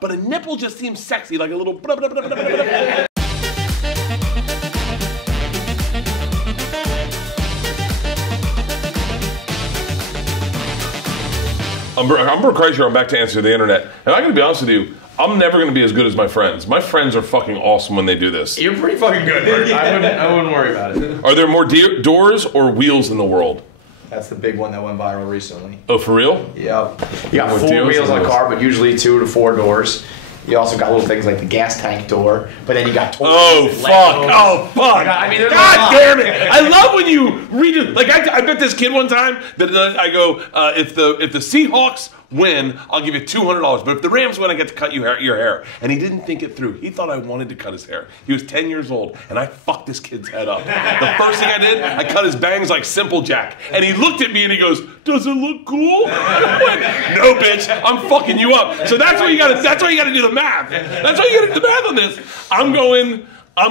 but a nipple just seems sexy, like a little blah, blah, blah, blah, blah, blah. I'm Bert Kreischer. I'm back to answer the internet. And I'm going to be honest with you, I'm never going to be as good as my friends. My friends are fucking awesome when they do this. You're pretty fucking good, Bert. I wouldn't worry about it. Are there more doors or wheels in the world? That's the big one that went viral recently. Oh, for real? Yeah. You got 4 wheels on a car, but usually 2 to 4 doors. You also got little things like the gas tank door, but then you got toys. Oh, fuck. I mean, God damn it. I love when you read it. Like, I bet this kid one time that I go, if the Seahawks win, I'll give you $200. But if the Rams win, I get to cut your hair. And he didn't think it through. He thought I wanted to cut his hair. He was 10 years old, and I fucked this kid's head up. The first thing I did, I cut his bangs like Simple Jack. And he looked at me and he goes, "Does it look cool?" I went, "No, bitch, I'm fucking you up." So that's why you gotta do the math. That's why you gotta do the math on this. I'm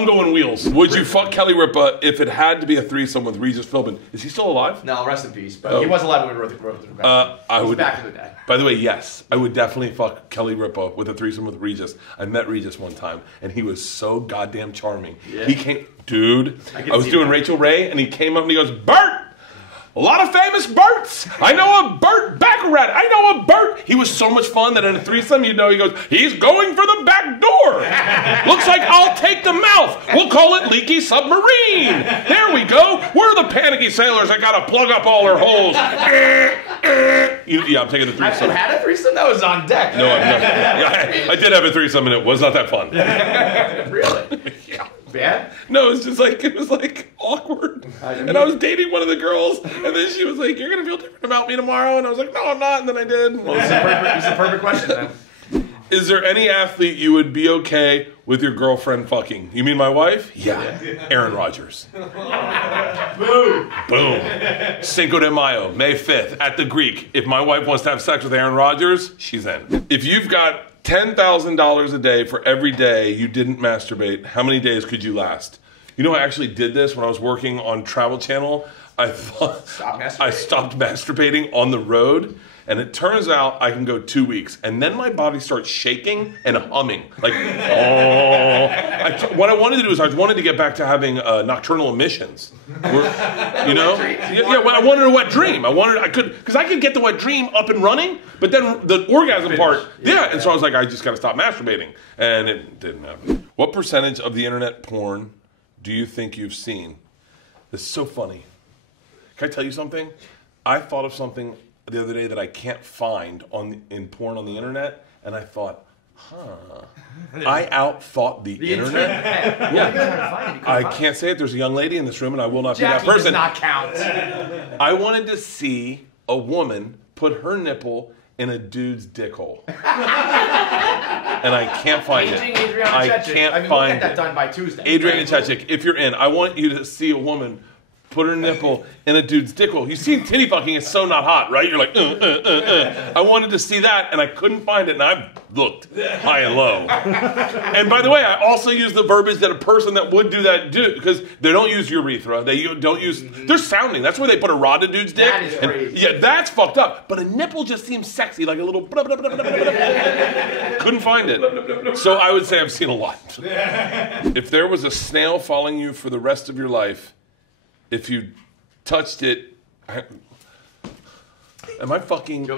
going wheels. Would you fuck Kelly Ripa if it had to be a threesome with Regis Philbin? Is he still alive? No, rest in peace. But he was alive when we wrote the I would. Back in the day. By the way, yes, I would definitely fuck Kelly Ripa with a threesome with Regis. I met Regis one time, and he was so goddamn charming. Yeah. He came, dude. I was doing Rachel Ray, and he came up and he goes, "Bert! A lot of famous Berts. I know a Bert Baccarat. I know a Bert." He was so much fun that in a threesome, he goes, "He's going for the back door. Looks like I'll take the mouth. We'll call it Leaky Submarine. There we go. We're the panicky sailors that got to plug up all their holes." Yeah, I'm taking the threesome. You had a threesome? That was on deck. No, I did have a threesome, and it was not that fun. Really? Yeah. Bad? No, it was like awkward. And I was dating one of the girls, and then she was like, "You're gonna feel different about me tomorrow," and I was like, "No, I'm not," and then I did. Well, it's a perfect question then. Is there any athlete you would be okay with your girlfriend fucking? You mean my wife? Yeah. Aaron Rodgers. Boom. Boom. Cinco de Mayo, May 5th, at the Greek. If my wife wants to have sex with Aaron Rodgers, she's in. If you've got $10,000 a day for every day you didn't masturbate, how many days could you last? You know, I actually did this when I was working on Travel Channel. I stopped masturbating on the road, and it turns out I can go 2 weeks, and then my body starts shaking and humming, like, oh. What I wanted to do is I wanted to get back to having nocturnal emissions. You know? Yeah, well, I wanted a wet dream. Because I could get the wet dream up and running, but then the orgasm part, and so I was like, I just got to stop masturbating, and it didn't happen. What percentage of the internet porn do you think you've seen? This is so funny. Can I tell you something? I thought of something the other day that I can't find in porn on the internet, and I thought, I outthought the internet. Yeah. I can't say it. There's a young lady in this room, and I will not be that person. Does not count. I wanted to see a woman put her nipple in a dude's dick hole, and I can't find it. I can't find we'll get that done by Tuesday. Adrian Chechik, if you're in, I want you to see a woman put her nipple in a dude's dick hole. You've seen titty fucking, it's so not hot, right? You're like, I wanted to see that, and I couldn't find it, and I looked high and low. And by the way, I also use the verbiage that a person that would do that do, because they don't use urethra. They don't use, they're sounding. That's where they put a rod in dude's dick. That is crazy. Yeah, that's fucked up. But a nipple just seems sexy, like a little blah, blah, blah, blah, blah, blah. Couldn't find it. So I would say I've seen a lot. If there was a snail following you for the rest of your life, if you touched it, am I fucking?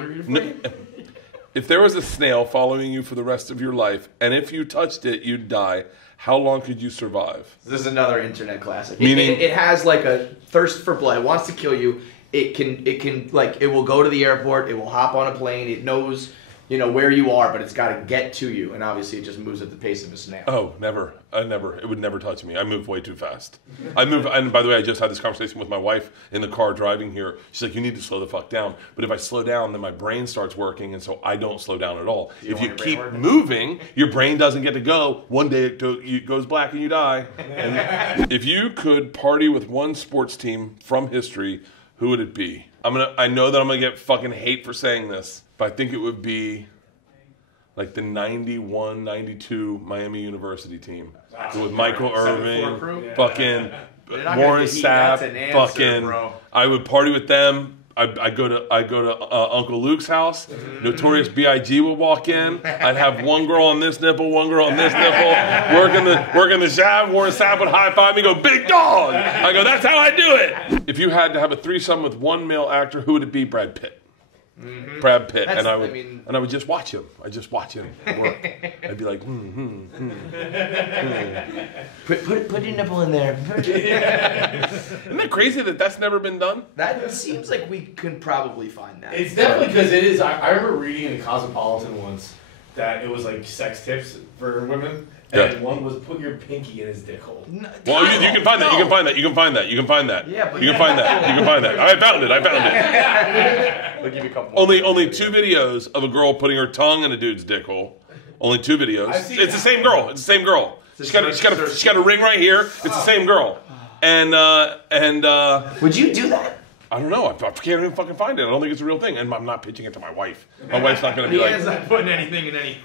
If there was a snail following you for the rest of your life, and if you touched it, you'd die, how long could you survive? This is another internet classic. Meaning, it has like a thirst for blood. It wants to kill you. It can like, it will go to the airport. It will hop on a plane. It knows, where you are, but it's got to get to you. And obviously it just moves at the pace of a snail. Oh, never. It would never touch me. I move way too fast. And by the way, I just had this conversation with my wife in the car driving here. She's like, you need to slow the fuck down. But if I slow down, then my brain starts working, and so I don't slow down at all. If you keep moving, your brain doesn't get to go. One day it goes black and you die. And if you could party with one sports team from history, who would it be? I know that I'm gonna get fucking hate for saying this, but I think it would be like the 91, 92 Miami University team. With Michael Irvin, fucking Warren Sapp, fucking, I would party with them. I go to Uncle Luke's house. Notorious B.I.G. would walk in. I'd have one girl on this nipple, one girl on this nipple, working the jab. Warren Sapp would high five me, go, big dog. I go, that's how I do it. If you had to have a threesome with one male actor, who would it be? Brad Pitt. Brad Pitt, and I would just watch him. I just watch him work. I'd be like, Put your nipple in there. Isn't that crazy that that's never been done? That seems like we can probably find that. It's definitely because it is. I remember reading in Cosmopolitan once that it was like sex tips for women. And one was put your pinky in his dick hole. Well, you can find that. You can find that. You can find that. You can find that. Yeah, but you can find that. You can find that. I found it. We'll give you a couple more. Only 2 videos of a girl putting her tongue in a dude's dick hole. Only 2 videos. It's the same girl. It's the same girl. She's got a ring right here. It's the same girl. And would you do that? I don't know. I can't even fucking find it. I don't think it's a real thing. And I'm not pitching it to my wife. My wife's not going to be like... Leanne's not putting anything in any...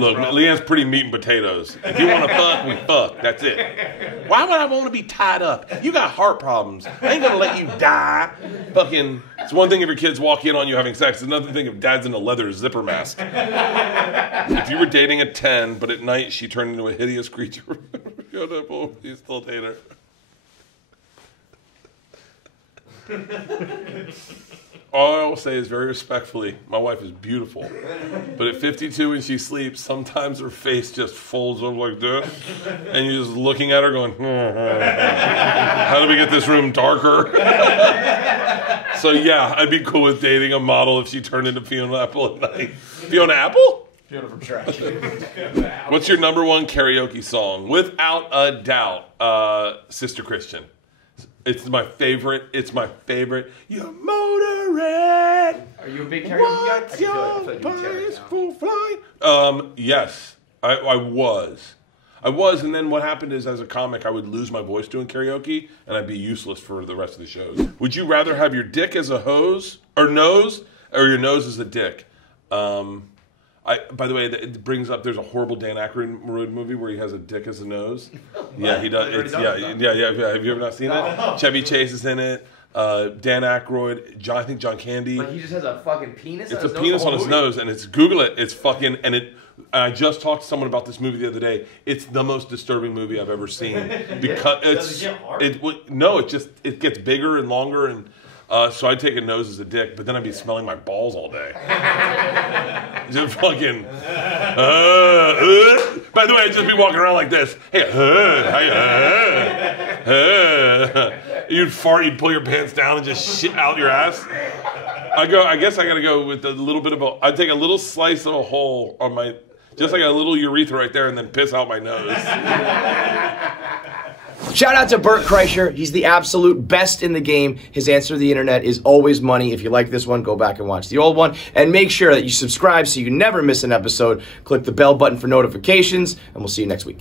Look, Leanne's pretty meat and potatoes. If you want to fuck, we fuck. That's it. Why would I want to be tied up? You got heart problems. I ain't going to let you die. Fucking... It's one thing if your kids walk in on you having sex. It's another thing if dad's in a leather zipper mask. If you were dating a 10, but at night she turned into a hideous creature, you still date her. All I will say is very respectfully, my wife is beautiful. But at 52 when she sleeps, sometimes her face just folds over like this. And you're just looking at her going, how do we get this room darker? So yeah, I'd be cool with dating a model if she turned into Fiona Apple at night. Fiona Apple? Fiona from Trash. What's your #1 karaoke song? Without a doubt, Sister Christian. It's my favorite. It's my favorite. You're motoring. Are you a big karaoke guy? What's your peaceful flight? Yes, I was. And then what happened is, as a comic, I would lose my voice doing karaoke, and I'd be useless for the rest of the shows. Would you rather have your dick as a hose, or nose, or your nose as a dick? By the way, it brings up, there's a horrible Dan Aykroyd movie where he has a dick as a nose. Yeah, he does. Yeah. Have you ever not seen it? Chevy Chase is in it. Dan Aykroyd, I think John Candy. Like he just has a fucking penis on his nose? It's a penis on his nose, and it's, Google it, it's fucking, I just talked to someone about this movie the other day. It's the most disturbing movie I've ever seen. Because Does it get hard? No, it gets bigger and longer, and so I'd take a nose as a dick, but then I'd be smelling my balls all day. Just fucking. By the way, I'd just be walking around like this. Hey, you'd fart, you'd pull your pants down and just shit out your ass. I guess I gotta go with a little bit of I'd take a little slice of a hole on my, just like a little urethra right there, and then piss out my nose. Shout out to Bert Kreischer. He's the absolute best in the game. His answer to the internet is always money. If you like this one, go back and watch the old one. And make sure that you subscribe so you never miss an episode. Click the bell button for notifications, and we'll see you next week.